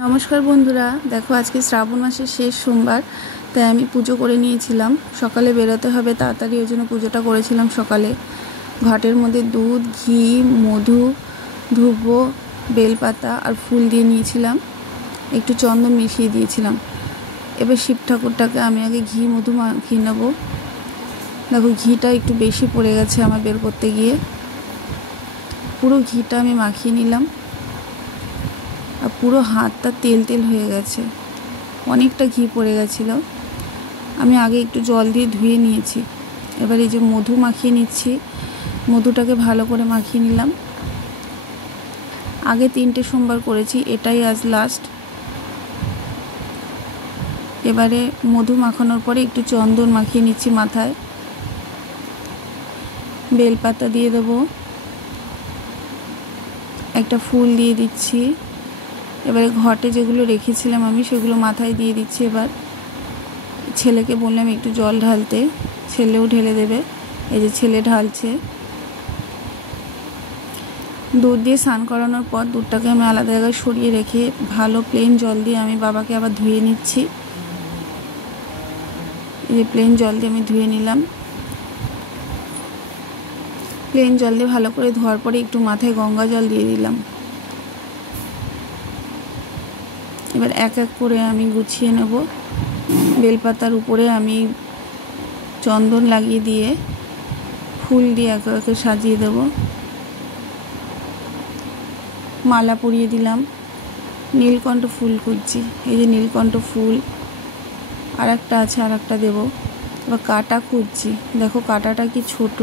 नमस्कार बंधुरा देखो आज के श्रावण मासेर शेष सोमवार ताई आमी पुजो करे निয়েছিলাম। सकाले बेरोते हबे ताड़ाताड़ी ओइजন্য पुजोटा करेছিলাম। सकाले घाटेर मध्य दूध घी मधु धूप बेलपाता और फुल दिए निয়েছিলাম, एकटू चंदन मिशिए दिएছিলাম। एबार शिव ठाकुरटाके आमी आगे घी मधु माखिए नेब। देखो घीटा एकटू बेशी पड़े गेছে आमार बेर करते गिয়ে, पुरो घीटा आमी माखिए निलाम और पुरो हाथटा तेल तेल हो गेছে, अनेकटा घी पड़े गेछिलो। आमी आगे एकटू जल दिए धुए निয়েছি। एबार এই যে मधु माखिए निচ্ছি, मधुटाके भालो करे माखिए निलाम। आगे 3টে सोमवार करेছি, एटाई आज लास्ट। एबारे मधु माखानोर परे एकटू चंदन माखिए निচ্ছি माथाय, बेलपाता दिए देব, একটা ফুল দিয়ে দিচ্ছি। এবারে ঘটে যেগুলো রেখেছিলাম আমি সেগুলো মাথায় দিয়ে দিচ্ছি। এবার ছেলেকে বললাম একটু জল ঢালতে, ছেলেও ঢেলে দেবে। এই যে ছেলে ঢালছে। দুধ দিয়ে স্নান করানোর পর দুধটাকে আমি আলাদা জায়গায় সরিয়ে রেখে ভালো প্লেন জল দিয়ে আমি বাবাকে আবার ধুয়ে নিচ্ছি। এই যে প্লেন জল দিয়ে আমি ধুয়ে নিলাম। প্লেন জল দিয়ে ভালো করে ধোয়ার পরে একটু মাথায় গঙ্গা জল দিয়ে দিলাম। এবার এক এক করে আমি গুছিয়ে নেব। বেলপাতার উপরে আমি চন্দন লাগিয়ে দিয়ে ফুল দিয়ে এক এক সাজিয়ে দেব। মালা পরিয়ে দিলাম। নীলকণ্ঠ ফুল খুঁজছি, এই যে নীলকণ্ঠ ফুল আর একটা আছে, আর একটা দেবো। এবার কাটা খুঁজছি, দেখো কাটাটা কি ছোট,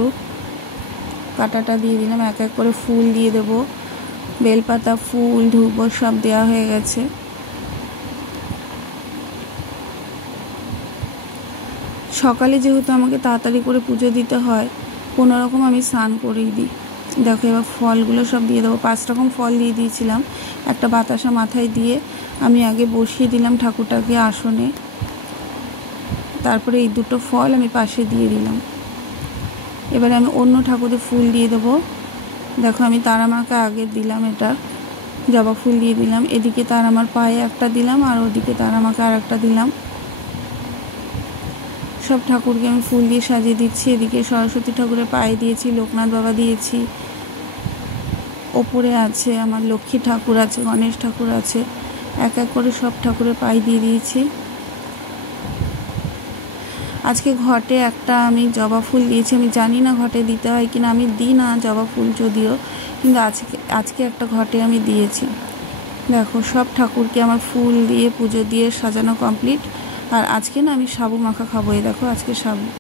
কাটাটা দিয়ে দিলাম। এক এক করে ফুল দিয়ে দেব। বেলপাতা ফুল ধূপ সব দেওয়া হয়ে গেছে। সকালে যেহেতু আমাকে তাড়াতাড়ি করে পুজো দিতে হয়, কোনো রকম আমি স্নান করেই দিই। দেখো এবার ফলগুলো সব দিয়ে দেবো। 5 রকম ফল দিয়ে দিয়েছিলাম। একটা বাতাসা মাথায় দিয়ে আমি আগে বসিয়ে দিলাম ঠাকুরটাকে আসনে, তারপরে এই দুটো ফল আমি পাশে দিয়ে দিলাম। এবারে আমি অন্য ঠাকুরের ফুল দিয়ে দেবো। দেখো আমি তারামাকে আগে দিলাম, এটা জবা ফুল দিয়ে দিলাম। এদিকে তারামার পায়ে একটা দিলাম আর ওদিকে তারামাকে আর একটা দিলাম। সব ঠাকুরকে আমি ফুল দিয়ে সাজিয়ে দিচ্ছি। এদিকে সরস্বতী ঠাকুরের পায়ে দিয়েছি, লোকনাথ বাবা দিয়েছি, ওপরে আছে আমার লক্ষ্মী ঠাকুর আছে, গণেশ ঠাকুর আছে। এক এক করে সব ঠাকুরের পায়ে দিয়ে দিয়েছি। আজকে ঘটে একটা আমি জবা ফুল দিয়েছি। আমি জানি না ঘটে দিতে হয় কিনা, আমি দিই না জবা ফুল যদিও, কিন্তু আজকে একটা ঘটে আমি দিয়েছি। দেখো সব ঠাকুরকে আমার ফুল দিয়ে পুজো দিয়ে সাজানো কমপ্লিট। আর আজকে না আমি সাবু মাখা খাবো। এই দেখো আজকে সাবু।